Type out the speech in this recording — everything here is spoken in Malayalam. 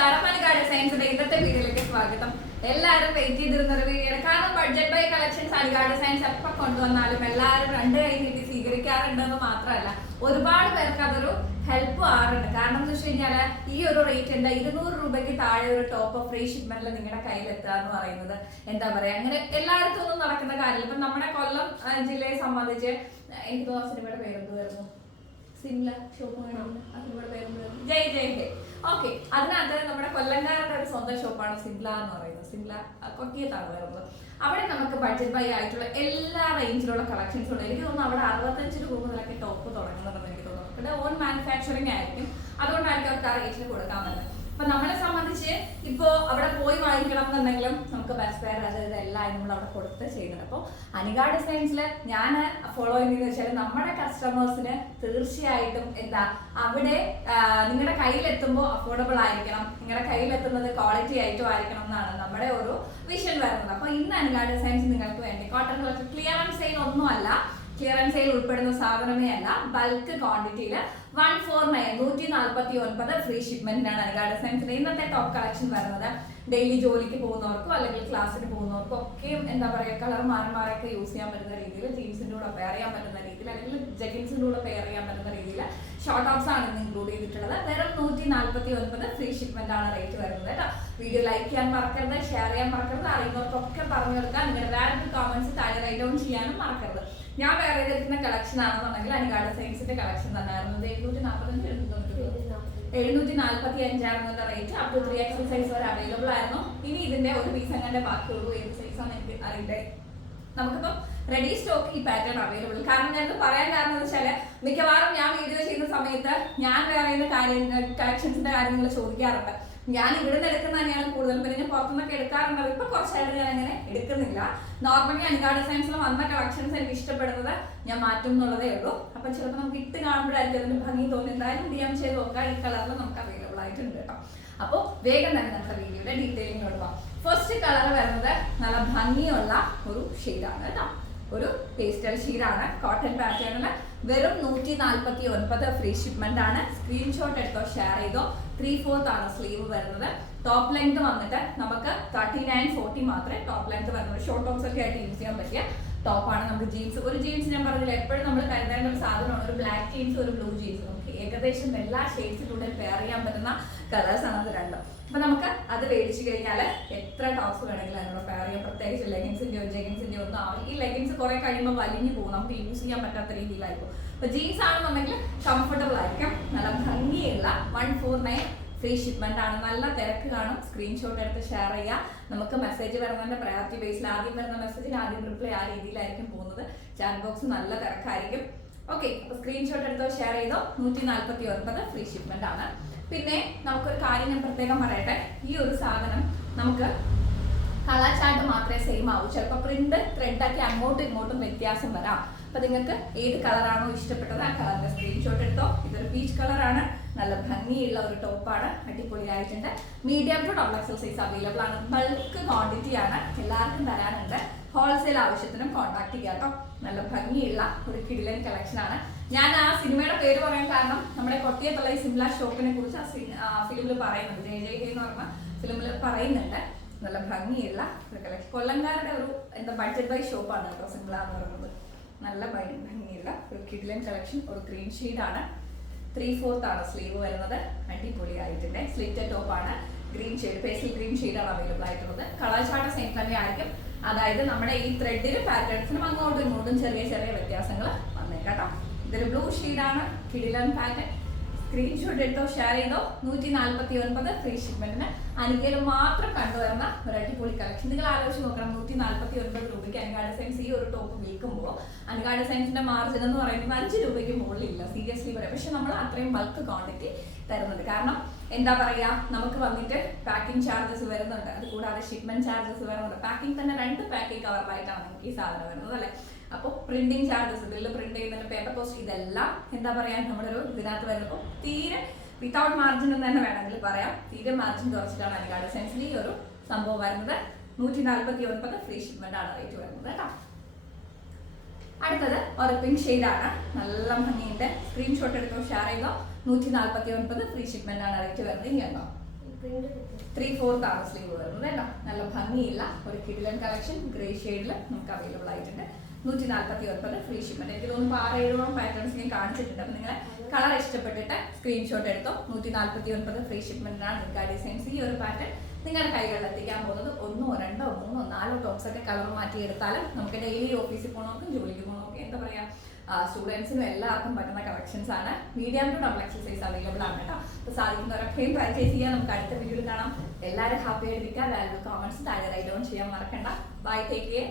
മലക്കാട് സയൻസിന്റെ ഇന്നത്തെ വീഡിയോയിലേക്ക് സ്വാഗതം. എല്ലാവരും വെയിറ്റ് ചെയ്തിരുന്ന ഒരു വീഡിയോ കാരണം budget buy collections Aligarh science എപ്പോൾ കൊണ്ടുവന്നാലും എല്ലാവരും രണ്ട് കൈ നീട്ടി സ്വീകരിക്കാറുണ്ടെന്ന് മാത്രമല്ല ഒരുപാട് പേർക്ക് അതൊരു ഹെൽപ്പ് ആറുണ്ട് കാരണം എന്ന് വെച്ച് കഴിഞ്ഞാൽ ഈ ഒരു റേറ്റ് എന്താ ഇരുന്നൂറ് രൂപയ്ക്ക് താഴെ ഒരു ടോപ്പ് ഫ്രീ ഷിപ്മെന്റിൽ നിങ്ങളുടെ കയ്യിൽ എത്തുക എന്ന് പറയുന്നത് എന്താ പറയാ? അങ്ങനെ എല്ലായിടത്തും ഒന്നും നടക്കുന്ന കാര്യമില്ല. ഇപ്പൊ നമ്മുടെ കൊല്ലം ജില്ലയെ സംബന്ധിച്ച് എനിക്ക് തോന്നുന്ന സിനിമയുടെ പേരെന്ത് വരുന്നു? സിംല ഷോപ്പ് അതിലൂടെ പേരുണ്ട് ജയ് ജയ് ഹേ ഓക്കെ അതിനകത്ത് നമ്മുടെ കൊല്ലങ്കാരുടെ ഒരു സ്വന്തം ഷോപ്പാണ് സിംല എന്ന് പറയുന്നത്. സിംല കൊക്കിയത്താണ് വരുന്നത്. അവിടെ നമുക്ക് ബഡ്ജറ്റ് ബൈ ആയിട്ടുള്ള എല്ലാ റേഞ്ചിലുള്ള കളക്ഷൻസ് ഉണ്ട്. എനിക്ക് തോന്നുന്നു അവിടെ അറുപത്തഞ്ച് രൂപ മുതലൊക്കെ ടോപ്പ് തുടങ്ങുന്നുണ്ടെന്ന് എനിക്ക് തോന്നുന്നു. അവരുടെ ഓൺ മാനുഫാക്ചറിങ് ആയിരിക്കും. അതുകൊണ്ടായിരിക്കും അവർക്ക് ആ റേഞ്ചിൽ കൊടുക്കാൻ പറ്റുന്നത്. അപ്പൊ നമ്മളെ സംബന്ധിച്ച് ഇപ്പോ അവിടെ പോയി വാങ്ങിക്കണം എന്നുണ്ടെങ്കിലും നമുക്ക് ബെസ്റ്റ് ഫെയർ അതായത് എല്ലാം നമ്മൾ അവിടെ കൊടുത്ത് ചെയ്യുന്നുണ്ട്. അപ്പോൾ അനികാ ഡിസൈൻസിൽ ഞാൻ ഫോളോ ചെയ്യുന്നത് വെച്ചാൽ നമ്മുടെ കസ്റ്റമേഴ്സിന് തീർച്ചയായിട്ടും എന്താ അവിടെ നിങ്ങളുടെ കയ്യിലെത്തുമ്പോൾ അഫോർഡബിൾ ആയിരിക്കണം. നിങ്ങളുടെ കയ്യിലെത്തുന്നത് ക്വാളിറ്റി ആയിട്ടും ആയിരിക്കണം എന്നാണ് നമ്മുടെ ഒരു വിഷൻ വരുന്നത്. അപ്പോൾ ഇന്ന് അനികാ ഡിസൈൻസ് നിങ്ങൾക്ക് വേണ്ടി കോട്ടൺ കളക്ഷൻ ക്ലിയറൻസ് സെയിൽ ഒന്നുമല്ല. ക്ലിയറൻസ് സെയിൽ ഉൾപ്പെടുന്ന സാധനമേ അല്ല. ബൾക്ക് ക്വാണ്ടിറ്റിയിൽ വൺ ഫോർ നയൻ നൂറ്റി നാൽപ്പത്തി ഒൻപത് ഫ്രീ ഷിപ്മെന്റിനാണ് അനുഗാഡ സയൻസിന്റെ ഇന്നത്തെ ടോപ്പ് കളക്ഷൻ വരുന്നത് ഡെയിലി ജോലിക്ക് പോകുന്നവർക്കോ അല്ലെങ്കിൽ ക്ലാസ്സിന് പോകുന്നവർക്കോ ഒക്കെ എന്താ പറയുക കളർ മാറി മാറിയൊക്കെ യൂസ് ചെയ്യാൻ പറ്റുന്ന രീതിയിൽ ജീൻസിന്റെ കൂടെ പെയർ ചെയ്യാൻ പറ്റുന്ന രീതിയിൽ അല്ലെങ്കിൽ ജഗിൻസിന്റെ കൂടെ പെയർ ചെയ്യാൻ പറ്റുന്ന രീതിയിൽ ഷോർട്ട് ടോപ്സ് ആണ് ഇന്ന് ഇൻക്ലൂഡ് ചെയ്തിട്ടുള്ളത്. വെറും നാൽപ്പത്തി ഒൻപത് ഫ്രീ ഷിപ്മെന്റ് ആണ് റേറ്റ് വരുന്നത് കേട്ടോ. വീഡിയോ ലൈക്ക് ചെയ്യാൻ മറക്കരുത് ഷെയർ ചെയ്യാൻ മറക്കരുത് അറിയുന്നവർക്കൊക്കെ പറഞ്ഞു കൊടുക്കാൻ നിങ്ങളുടെ വേറെ കോമെന്റ്സ് താഴെ റൈറ്റ് ഡൗൺ ചെയ്യാനും മറക്കരുത്. ഞാൻ വേറെ എടുക്കുന്ന കളക്ഷൻ ആണെന്നുണ്ടെങ്കിൽ അനികാട് സയൻസിന്റെ കളക്ഷൻ തന്നെയായിരുന്നു. എഴുന്നൂറ്റി നാൽപ്പത്തഞ്ച് എഴുന്നൂറ്റി നാൽപ്പത്തി അഞ്ചായിരുന്നു rate up to three XL size വരെ അവൈലബിൾ ആയിരുന്നു. ഇനി ഇതിന്റെ ഒരു പീസ് അങ്ങനെ ബാക്കിയുള്ളൂ. ഏത് സൈസാണ് എനിക്ക് അറിയേണ്ടത് നമുക്കിപ്പം റെഡി സ്റ്റോക്ക് ഈ പാറ്റേൺ അവൈലബിൾ കാരണം ഞാൻ പറയാൻ കാരണം എന്ന് വെച്ചാൽ മിക്കവാറും സമയത്ത് ഞാൻ വേറെ കാര്യങ്ങൾ കളക്ഷൻസിന്റെ കാര്യങ്ങൾ ചോദിക്കാറുണ്ട്. ഞാൻ ഇവിടുന്ന് എടുക്കുന്ന തന്നെയാണ് കൂടുതൽ പിന്നെ ഞാൻ പുറത്തുനിന്നൊക്കെ എടുക്കാറുണ്ട്. ഇപ്പൊ കുറച്ചായിട്ട് ഞാൻ അങ്ങനെ എടുക്കുന്നില്ല. നോർമലി അനികാ ഡിസൈൻസിൽ വന്ന കളക്ഷൻസ് എനിക്ക് ഇഷ്ടപ്പെടുന്നത് ഞാൻ മാറ്റും എന്നുള്ളതേ ഉള്ളൂ. അപ്പൊ ചിലപ്പോൾ നമുക്ക് ഇട്ട് കാണുമ്പോഴായിരിക്കും അതിന്റെ ഭംഗി തോന്നി. എന്തായാലും ഡി എം ചെയ്ത് നോക്കാം. ഈ കളറിൽ നമുക്ക് അവൈലബിൾ ആയിട്ടുണ്ട് കേട്ടോ. അപ്പോൾ വേഗം തന്നെ നമ്മുടെ വീഡിയോയുടെ ഡീറ്റെയിലിംഗ് കൊടുക്കാം ഫസ്റ്റ് കളർ വരുന്നത് നല്ല ഭംഗിയുള്ള ഒരു ഷെയ്ഡാണ് കേട്ടോ. ഒരു പേസ്റ്റൽ ഷെയ്ഡാണ് കോട്ടൺ പാറ്റേണിൽ വെറും നൂറ്റി നാൽപ്പത്തി ഒൻപത് ഫ്രീ ഷിപ്മെന്റ് ആണ്. സ്ക്രീൻഷോട്ട് എടുത്തോ ഷെയർ ചെയ്തോ. ത്രീ ഫോർത്ത് ആണ് സ്ലീവ് വരുന്നത്. ടോപ്പ് ലെങ്ത് വന്നിട്ട് നമുക്ക് തേർട്ടി നയൻ ഫോർട്ടി മാത്രമേ ടോപ്പ് ലെങ്ത് വരുന്നത് ഷോർട്ട് ടോപ്സ് ഒക്കെ ആയിട്ട് യൂസ് ചെയ്യാൻ പറ്റിയ ടോപ്പാണ് നമുക്ക് ജീൻസ് ഒരു ജീൻസ് ഞാൻ പറഞ്ഞില്ല എപ്പോഴും നമ്മൾ കരുതേണ്ട ഒരു സാധനമാണ്. ഒരു ബ്ലാക്ക് ജീൻസ് ഒരു ബ്ലൂ ജീൻസ് നമുക്ക് ഏകദേശം എല്ലാ ഷെയ്ഡ്സിലൂടെ പെയർ ചെയ്യാൻ പറ്റുന്ന കളേഴ്സ് ആണ് അത് രണ്ടും അപ്പൊ നമുക്ക് അത് മേടിച്ചു കഴിഞ്ഞാൽ എത്ര ടോപ്സ് വേണമെങ്കിലും അതിനോട് പെയർ ചെയ്യാം. പ്രത്യേകിച്ച് ലെഗിൻസിന്റെയോ ജെഗിൻസിന്റെയോ ഒന്നും ആവില്ല ഈ ലെഗിൻസ് കുറെ കഴിയുമ്പോൾ വലിഞ്ഞു പോകും. നമുക്ക് യൂസ് ചെയ്യാൻ പറ്റാത്ത രീതിയിലായിരിക്കും. അപ്പൊ ജീൻസ് ആണെന്നുണ്ടെങ്കിൽ കംഫർട്ടബിൾ ആയിരിക്കും. നല്ല ഭംഗിയുള്ള one four nine free shipment ആണ്. നല്ല തിരക്ക് കാണും. സ്ക്രീൻഷോട്ട് എടുത്ത് ഷെയർ ചെയ്യുക നമുക്ക് മെസ്സേജ് വരുന്നതിന്റെ പ്രയോറിറ്റി ബേസിൽ ആദ്യം വരുന്ന മെസ്സേജിന് ആദ്യം റിപ്ലൈ ആ രീതിയിലായിരിക്കും പോകുന്നത്. ചാറ്റ് ബോക്സ് നല്ല തിരക്കായിരിക്കും. ഓക്കെ അപ്പൊ സ്ക്രീൻഷോട്ട് എടുത്തോ ഷെയർ ചെയ്തോ? നൂറ്റി നാൽപ്പത്തി ഒൻപത് ഫ്രീ ഷിപ്മെന്റ് ആണ്. പിന്നെ നമുക്കൊരു കാര്യം ഞാൻ പ്രത്യേകം പറയട്ടെ? ഈ ഒരു സാധനം നമുക്ക് കളർ ചാർട്ട് മാത്രമേ സെയിം ആവൂ. ചിലപ്പോൾ പ്രിന്റ് ത്രെഡ് ഒക്കെ അങ്ങോട്ടും ഇങ്ങോട്ടും വ്യത്യാസം വരാം. അപ്പൊ നിങ്ങൾക്ക് ഏത് കളറാണോ ഇഷ്ടപ്പെട്ടത് ആ കളറിന്റെ സ്ക്രീൻഷോട്ട് എടുത്തോ. ഇതൊരു പീച്ച് കളറാണ് നല്ല ഭംഗിയുള്ള ഒരു ടോപ്പാണ് അടിപൊളിയായിട്ടുണ്ട്. Medium to double size available ആണ്. ബൾക്ക് ക്വാണ്ടിറ്റി ആണ്. എല്ലാവർക്കും തരാനുണ്ട്. ഹോൾസെയിൽ ആവശ്യത്തിനും കോൺടാക്ട് ചെയ്യാം കേട്ടോ നല്ല ഭംഗിയുള്ള ഒരു കിടിലൻ കളക്ഷൻ ആണ്. ഞാൻ ആ സിനിമയുടെ പേര് പറയാൻ കാരണം നമ്മുടെ കൊട്ടിയത്തുള്ള ഈ സിംല ഷോപ്പിനെ കുറിച്ച് ആ ഫിലിമിൽ പറയുന്നുണ്ട്. ജയ ജയ എന്ന് പറഞ്ഞ ഫിലിമിൽ പറയുന്നുണ്ട്. നല്ല ഭംഗിയുള്ള ഒരു കളക്ഷൻ കൊല്ലംകാരുടെ ഒരു എന്താ ബഡ്ജറ്റ് ബൈ ഷോപ്പാണ് കേട്ടോ സിംല എന്ന് പറയുന്നത്. നല്ല ഭംഗിയുള്ള ഒരു കിഡിലൻ കളക്ഷൻ ഒരു ഗ്രീൻ ആണ്. ത്രീ ഫോർത്ത് ആണ് സ്ലീവ് വരുന്നത്. അടിപൊളിയായിട്ടുണ്ട്. സ്ലിറ്റ് ടോപ്പ് ആണ്. ഗ്രീൻ ഷെയ്ഡ് പേസ്റ്റൽ ഗ്രീൻ ആണ് അവൈലബിൾ ആയിട്ടുള്ളത്. കളർ ചാർട്ട് സെയിം തന്നെ ആയിരിക്കും അതായത് നമ്മുടെ ഈ ത്രെഡിലും പാറ്റേൺസിനും അങ്ങോട്ടും ഇങ്ങോട്ടും ചെറിയ ചെറിയ വ്യത്യാസങ്ങൾ വന്നേക്കാട്ടോ ഇതൊരു ബ്ലൂ ആണ്. കിഡിലൻ പാറ്റേൺ സ്ക്രീൻഷോട്ട് എടുത്തോ ഷെയർ ചെയ്തോ നൂറ്റി നാൽപ്പത്തി ഒൻപത് ഫ്രീ ഷിപ്മെന്റിന് അനികയിൽ മാത്രം കണ്ടുവരുന്ന ഒരു അടിപൊളി കളക്ഷൻ നിങ്ങൾ ആലോചിച്ച് നോക്കണം നൂറ്റി നാൽപ്പത്തി ഒൻപത് രൂപയ്ക്ക് അനികാട് സയൻസ് ഈ ഒരു ടോപ്പ് വിൽക്കുമ്പോൾ അനികാട് സയൻസിന്റെ മാർജിൻ എന്ന് പറയുന്നത് അഞ്ച് രൂപയ്ക്ക് മുകളിലില്ല. സീരിയസ്ലി പറയാം. പക്ഷെ നമ്മൾ അത്രയും ബൾക്ക് ക്വാണ്ടിറ്റി തരുന്നത് കാരണം എന്താ പറയാ നമുക്ക് വന്നിട്ട് പാക്കിംഗ് ചാർജസ് വരുന്നുണ്ട്. അത് കൂടാതെ ഷിപ്മെന്റ് ചാർജസ് വരുന്നുണ്ട്. പാക്കിംഗ് തന്നെ രണ്ട് പാക്കിംഗ് കവറിലായിട്ടാണ് നമുക്ക് ഈ സാധനം വരുന്നത് അല്ലേ? അപ്പോൾ പ്രിന്റിംഗ് ചാർജസ് ബില്ല് പ്രിന്റ് ചെയ്യുന്ന പേപ്പർ പോസ്റ്റ് ഇതെല്ലാം എന്താ പറയാ നമ്മുടെ ഒരു ഇതിനകത്ത് വരുമ്പോൾ തീരെ വിത്തൗട്ട് മാർജിൻ എന്ന് തന്നെ വേണമെങ്കിൽ പറയാം. തീരെ മാർജിൻ കുറച്ചിട്ടാണ് അനികാട് സെൻസിൽ ഈ ഒരു സംഭവം വരുന്നത്. നൂറ്റി നാൽപ്പത്തി ഒൻപത് ഫ്രീ ഷിപ്മെന്റ് ആണ് റേറ്റ് വരുന്നത് കേട്ടോ. അടുത്തത് ഒരു പിങ്ക് ഷെയ്ഡാണ് നല്ല ഭംഗിയുണ്ട്. സ്ക്രീൻഷോട്ട് എടുത്തോ ഷെയർ ചെയ്തോ. നൂറ്റി നാൽപ്പത്തി ഒൻപത് ഫ്രീ ഷിപ്മെന്റ് ആണ് റേറ്റ് വരുന്നത്. ഉണ്ടോ ത്രീ ഫോർത്ത് ആണ് സ്ലീവ് വരുന്നത്. കേട്ടോ നല്ല ഭംഗിയില്ല ഒരു കിഡിലൻ കളക്ഷൻ ഗ്രേ ഷെയ്ഡിൽ നമുക്ക് അവൈലബിൾ ആയിട്ടുണ്ട്. നൂറ്റി നാൽപ്പത്തി ഒൻപത് ഫ്രീ ഷിപ്മെന്റ് എനിക്ക് തോന്നുന്നു ആറ് ഏഴോളം പാറ്റേൺസ് ഞാൻ കാണിച്ചിട്ടുണ്ട്. അപ്പം നിങ്ങൾ കളർ ഇഷ്ടപ്പെട്ടിട്ട് സ്ക്രീൻഷോട്ട് എടുത്തോ. നൂറ്റി നാൽപ്പത്തി ഒൻപത് ഫ്രീ ഷിപ്മെന്റിനാണ് നിങ്ങൾക്ക് ഡിസൈൻസ് ഈ ഒരു പാറ്റേൺ നിങ്ങളുടെ കൈകളിൽ എത്തിക്കാൻ പോകുന്നത് ഒന്നോ രണ്ടോ മൂന്നോ നാലോ ടോപ്സ് ഒക്കെ കളർ മാറ്റി എടുത്താലും നമുക്ക് ഡെയിലി ഓഫീസിൽ പോകണമെങ്കിൽ ജോലിക്ക് പോകണമെങ്കിൽ എന്താ പറയുക സ്റ്റുഡൻസിനും എല്ലാവർക്കും പറ്റുന്ന കളക്ഷൻസ് ആണ്. Medium to double XL size available ആണ് കേട്ടോ. അപ്പോൾ സാധിക്കുന്നവരൊക്കെയും പർച്ചേസ് ചെയ്യാം. നമുക്ക് അടുത്ത വീഡിയോയിൽ കാണാം. എല്ലാവരും ഹാപ്പി ആയിട്ടിരിക്കുക. വാല്യൂ കോമൻസ് താഴെ റൈറ്റ് ഡൗൺ ചെയ്യാൻ മറക്കണ്ട. Bye take care